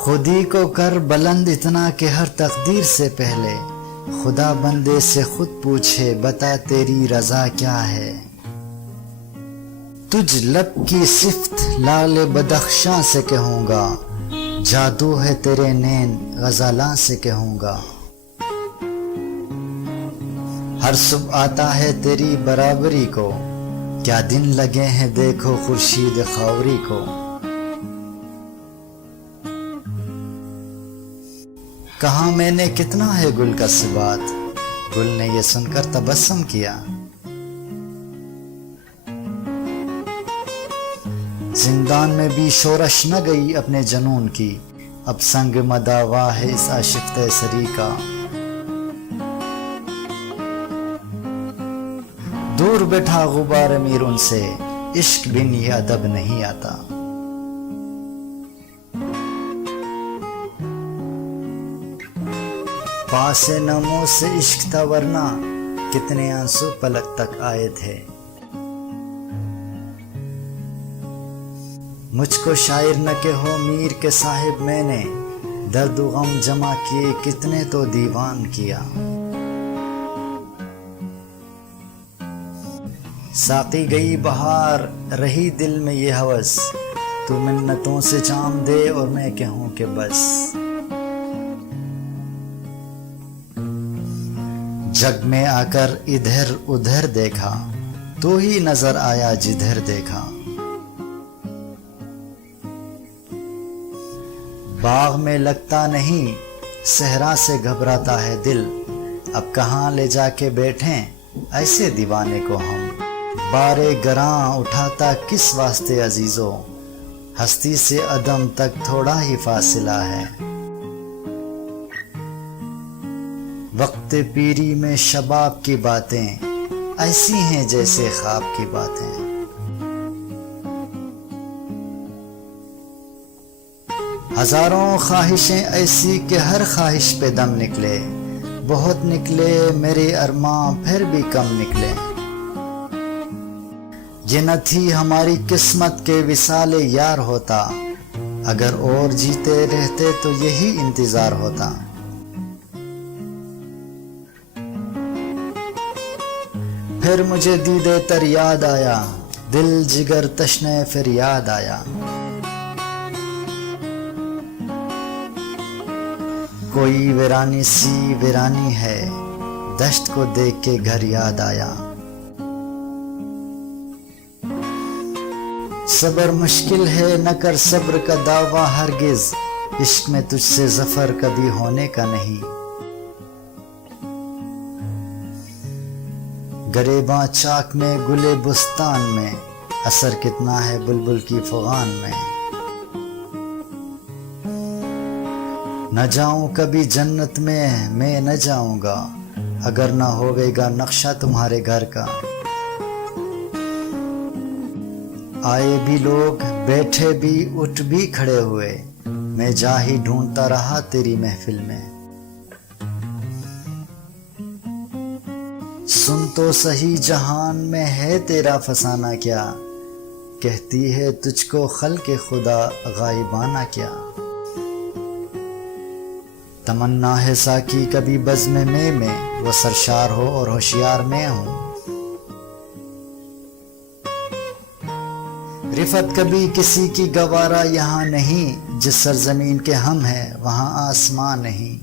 خودی کو کر بلند اتنا کہ ہر تقدیر سے پہلے خدا بندے سے خود پوچھے بتا تیری رضا کیا ہے. تجھ لب کی صفت لال بدخشاں سے کہوں گا، جادو ہے تیرے نین غزالاں سے کہوں گا. ہر صبح آتا ہے تیری برابری کو، کیا دن لگے ہیں دیکھو خورشید خاوری کو. کہاں میں نے کتنا ہے گل کا ثبات، گل نے یہ سن کر تبسم کیا. زندان میں بھی شورش نہ گئی اپنے جنون کی، اب سنگ مداوا ہے اس آشفت سری کا. دور بیٹھا غبار امیر ان سے، عشق بن یہ ادب نہیں آتا. پاس نمو سے عشق تھا ورنہ کتنے آنسو پلک تک آئے تھے. مجھ کو شاعر نہ کہو میر کے صاحب، میں نے درد و غم جمع کیے کتنے تو دیوان کیا. ساقی گئی بہار رہی دل میں یہ ہوس، تو منتوں سے جام دے اور میں کہوں کہ بس. جگ میں آ کر ادھر ادھر دیکھا، تو ہی نظر آیا جدھر دیکھا. باغ میں لگتا نہیں صحرا سے گھبراتا ہے دل، اب کہاں لے جا کے بیٹھیں ایسے دیوانے کو ہم. بارے گراں اٹھاتا کس واسطے عزیزو، ہستی سے عدم تک تھوڑا ہی فاصلہ ہے. وقت پیری میں شباب کی باتیں ایسی ہیں جیسے خواب کی باتیں. ہزاروں خواہشیں ایسی کہ ہر خواہش پہ دم نکلے، بہت نکلے میرے ارماں پھر بھی کم نکلے. یہ نہ تھی ہماری قسمت کے وصال یار ہوتا، اگر اور جیتے رہتے تو یہی انتظار ہوتا. پھر مجھے دیدے تر یاد آیا، دل جگر تشنے پھر یاد آیا. کوئی ویرانی سی ویرانی ہے، دشت کو دیکھ کے گھر یاد آیا. صبر مشکل ہے نہ کر صبر کا دعویٰ ہرگز، عشق میں تجھ سے ظفر کبھی ہونے کا نہیں. گریباں چاک میں گلے بستان میں، اثر کتنا ہے بلبل کی فغان میں. نہ جاؤں کبھی جنت میں نہ جاؤں گا، اگر نہ ہوئے گا نقشہ تمہارے گھر کا. آئے بھی لوگ بیٹھے بھی اٹھ بھی کھڑے ہوئے، میں جا ہی ڈھونڈتا رہا تیری محفل میں. سن تو سہی جہان میں ہے تیرا فسانہ کیا، کہتی ہے تجھ کو خلق خدا غائبانہ کیا. تمنا ہے ساکی کبھی بزم میں وہ سرشار ہو اور ہوشیار میں ہوں. رفت کبھی کسی کی گوارا یہاں نہیں، جس سرزمین کے ہم ہیں وہاں آسمان نہیں.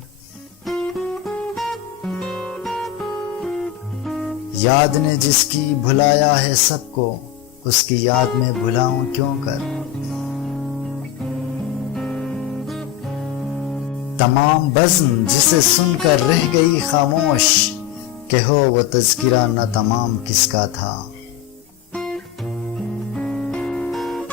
یاد نے جس کی بھلایا ہے سب کو، اس کی یاد میں بھلاؤں کیوں کر. تمام بزم جسے سن کر رہ گئی خاموش، کہو وہ تذکرہ نہ تمام کس کا تھا.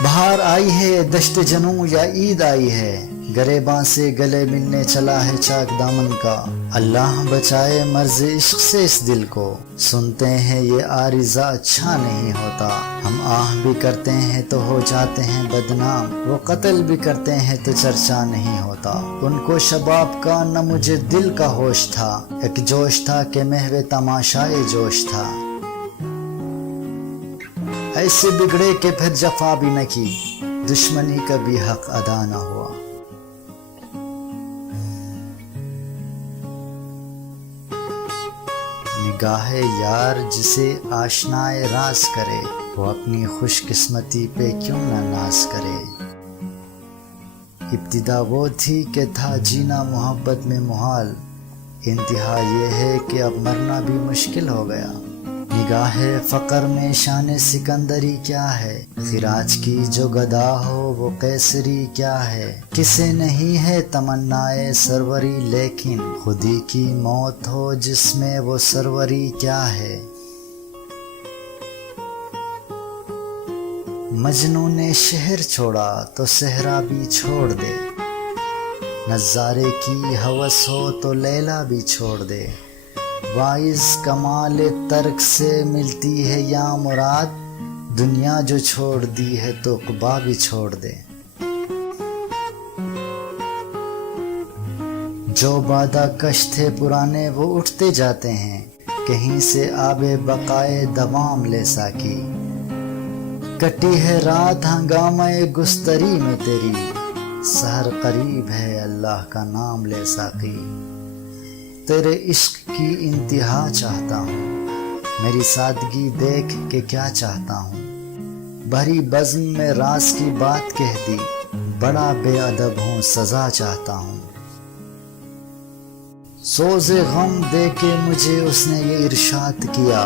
بہار آئی ہے دشت جنوں یا عید آئی ہے، گریباں سے گلے ملنے چلا ہے چاک دامن کا. اللہ بچائے مرض عشق سے اس دل کو، سنتے ہیں یہ عارضہ اچھا نہیں ہوتا. ہم آہ بھی کرتے ہیں تو ہو جاتے ہیں بدنام، وہ قتل بھی کرتے ہیں تو چرچا نہیں ہوتا. ان کو شباب کا نہ مجھے دل کا ہوش تھا، ایک جوش تھا کہ محو تماشائے جوش تھا. ایسے بگڑے کہ پھر جفا بھی نہ کی، دشمنی کا بھی حق ادا نہ ہوا. نگاہ یار جسے آشنائے راز کرے، وہ اپنی خوش قسمتی پہ کیوں نہ ناز کرے۔ ابتدا وہ تھی کہ تھا جینا محبت میں محال، انتہا یہ ہے کہ اب مرنا بھی مشکل ہو گیا۔ نگاہ فقر میں شان سکندری کیا ہے، خراج کی جو گدا ہو وہ قیصری کیا ہے۔ کسے نہیں ہے تمنائے سروری لیکن خودی کی موت ہو جس میں وہ سروری کیا ہے۔ مجنوں نے شہر چھوڑا تو صحرا بھی چھوڑ دے، نظارے کی ہوس ہو تو لیلا بھی چھوڑ دے۔ واعظ کمال ترک سے ملتی ہے یا مراد، دنیا جو چھوڑ دی ہے تو قبا بھی چھوڑ دے۔ جو بادہ کش تھے پرانے وہ اٹھتے جاتے ہیں، کہیں سے آب بقائے دوام لے ساکی۔ کٹی ہے رات ہنگامہ گستری میں تیری، سحر قریب ہے اللہ کا نام لے ساقی۔ تیرے عشق کی انتہا چاہتا ہوں، میری سادگی دیکھ کے کیا چاہتا ہوں۔ بھری بزم میں راز کی بات کہہ دی، بڑا بے ادب ہوں سزا چاہتا ہوں۔ سوز غم دے کے مجھے اس نے یہ ارشاد کیا،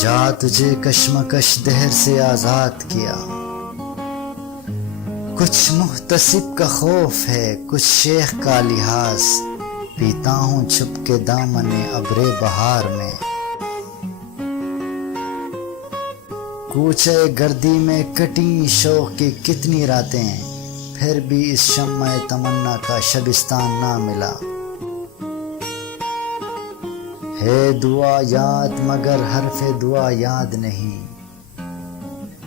جا تجھے کشمکش دہر سے آزاد کیا۔ کچھ محتسب کا خوف ہے، کچھ شیخ کا لحاظ، پیتا ہوں چھپ کے دامن ابر بہار میں۔ کوچے گردی میں کٹی شوق کی کتنی راتیں، پھر بھی اس شمع تمنا کا شبستان نہ ملا۔ ہے دعا یاد مگر حرف دعا یاد نہیں،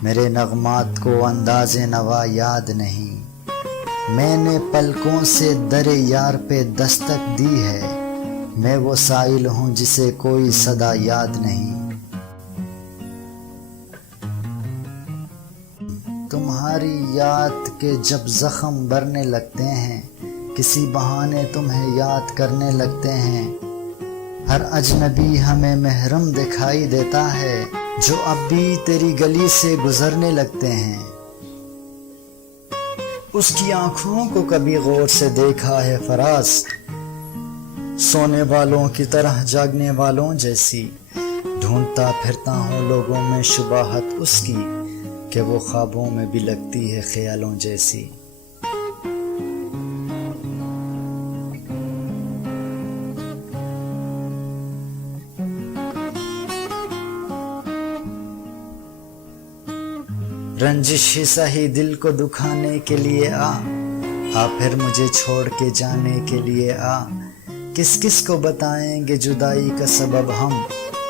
میرے نغمات کو انداز نوا یاد نہیں۔ میں نے پلکوں سے در یار پہ دستک دی ہے، میں وہ سائل ہوں جسے کوئی صدا یاد نہیں۔ تمہاری یاد کے جب زخم بھرنے لگتے ہیں، کسی بہانے تمہیں یاد کرنے لگتے ہیں۔ ہر اجنبی ہمیں محرم دکھائی دیتا ہے، جو اب بھی تیری گلی سے گزرنے لگتے ہیں۔ اس کی آنکھوں کو کبھی غور سے دیکھا ہے فراز، سونے والوں کی طرح جاگنے والوں جیسی۔ ڈھونڈتا پھرتا ہوں لوگوں میں شباہت اس کی، کہ وہ خوابوں میں بھی لگتی ہے خیالوں جیسی۔ رنجش ہی سہی دل کو دکھانے کے لیے آ پھر مجھے چھوڑ کے جانے کے لیے آ۔ کس کس کو بتائیں گے جدائی کا سبب ہم،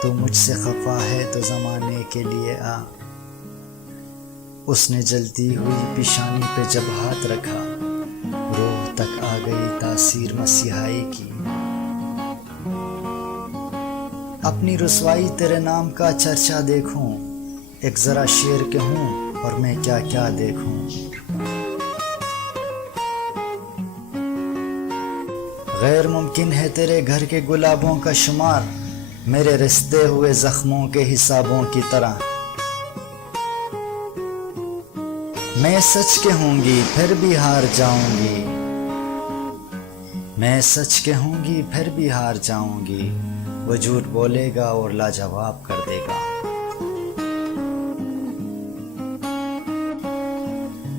تو مجھ سے خفا ہے تو زمانے کے لیے آ۔ اس نے جلتی ہوئی پیشانی پہ جب ہاتھ رکھا، روح تک آ گئی تاثیر مسیحائی کی۔ اپنی رسوائی تیرے نام کا چرچا دیکھوں، ایک ذرا شیر کہوں اور میں کیا کیا دیکھوں۔ غیر ممکن ہے تیرے گھر کے گلابوں کا شمار، میرے رستے ہوئے زخموں کے حسابوں کی طرح۔ میں سچ کہوں گی پھر بھی ہار جاؤں گی، میں سچ کہوں گی پھر بھی ہار جاؤں گی، وہ جھوٹ بولے گا اور لاجواب کر دے گا۔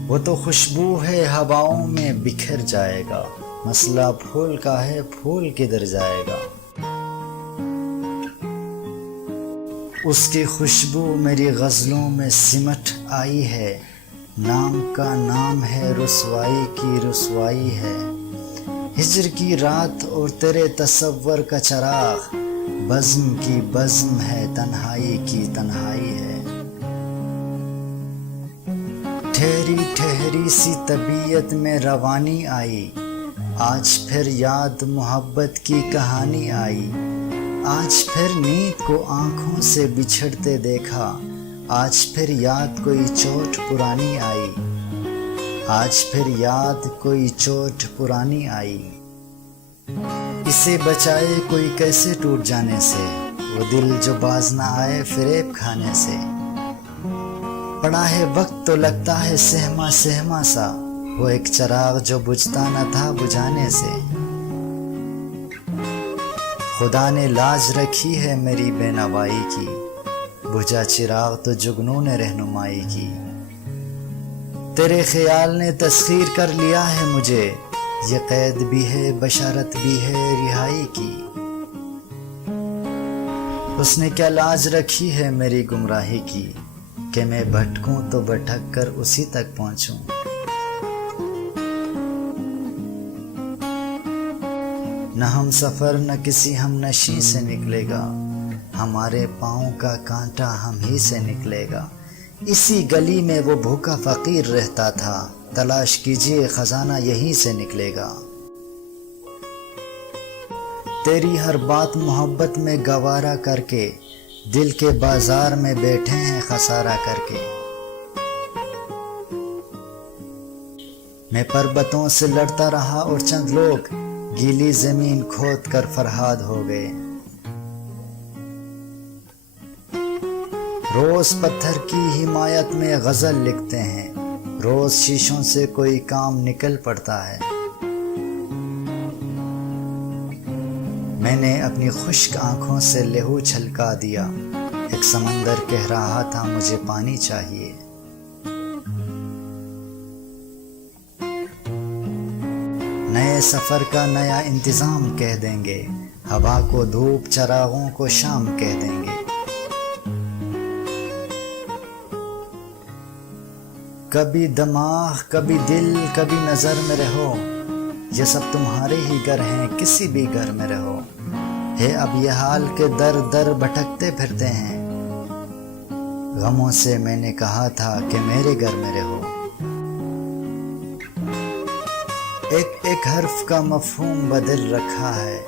وہ تو خوشبو ہے ہواؤں میں بکھر جائے گا، مسئلہ پھول کا ہے پھول کدھر جائے گا۔ اس کی خوشبو میری غزلوں میں سمٹ آئی ہے، نام کا نام ہے رسوائی کی رسوائی ہے۔ ہجر کی رات اور تیرے تصور کا چراغ، بزم کی بزم ہے تنہائی کی تنہائی ہے۔ ٹھہری ٹھہری سی طبیعت میں روانی آئی، آج پھر یاد محبت کی کہانی آئی۔ آج پھر نیند کو آنکھوں سے بچھڑتے دیکھا، آج پھر یاد کوئی چوٹ پرانی آئی، آج پھر یاد کوئی چوٹ پرانی آئی۔ اسے بچائے کوئی کیسے ٹوٹ جانے سے، وہ دل جو باز نہ آئے فریب کھانے سے. پڑا ہے وقت تو لگتا ہے سہما سہما سا, وہ ایک چراغ جو بجھتا نہ تھا بجھانے سے. خدا نے لاج رکھی ہے میری بے نوائی کی, بجھا چراغ تو جگنوں نے رہنمائی کی. تیرے خیال نے تسخیر کر لیا ہے مجھے, یہ قید بھی ہے بشارت بھی ہے رہائی کی. اس نے کیا لاج رکھی ہے میری گمراہی کی, کہ میں بھٹکوں تو بھٹک کر اسی تک پہنچوں. نہ ہم سفر نہ کسی ہم نشیں سے نکلے گا, ہمارے پاؤں کا کانٹا ہم ہی سے نکلے گا. اسی گلی میں وہ بھوکا فقیر رہتا تھا, تلاش کیجئے خزانہ یہیں سے نکلے گا. تیری ہر بات محبت میں گوارا کر کے, دل کے بازار میں بیٹھے ہیں خسارہ کر کے. میں پربتوں سے لڑتا رہا اور چند لوگ گیلی زمین کھود کر فرہاد ہو گئے. روز پتھر کی حمایت میں غزل لکھتے ہیں, روز شیشوں سے کوئی کام نکل پڑتا ہے. میں نے اپنی خشک آنکھوں سے لہو چھلکا دیا, ایک سمندر کہہ رہا تھا مجھے پانی چاہیے. نئے سفر کا نیا انتظام کہہ دیں گے, ہوا کو دھوپ چراغوں کو شام کہہ دیں گے. کبھی دماغ کبھی دل کبھی نظر میں رہو, یہ سب تمہارے ہی گھر ہیں کسی بھی گھر میں رہو. ہے اب یہ حال کہ در در بھٹکتے پھرتے ہیں, غموں سے میں نے کہا تھا کہ میرے گھر میں رہو. ایک ایک حرف کا مفہوم بدل رکھا ہے,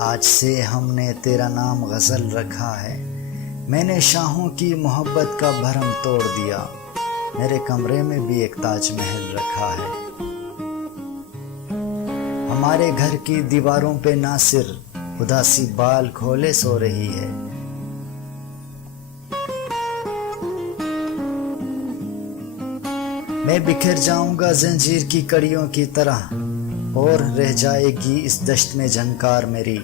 آج سے ہم نے تیرا نام غزل رکھا ہے. میں نے شاہوں کی محبت کا بھرم توڑ دیا, میرے کمرے میں بھی ایک تاج محل رکھا ہے. ہمارے گھر کی دیواروں پہ ناصر اداسی بال کھولے سو رہی ہے. میں بکھر جاؤں گا زنجیر کی کڑیوں کی طرح, اور رہ جائے گی اس دشت میں جھنکار میری.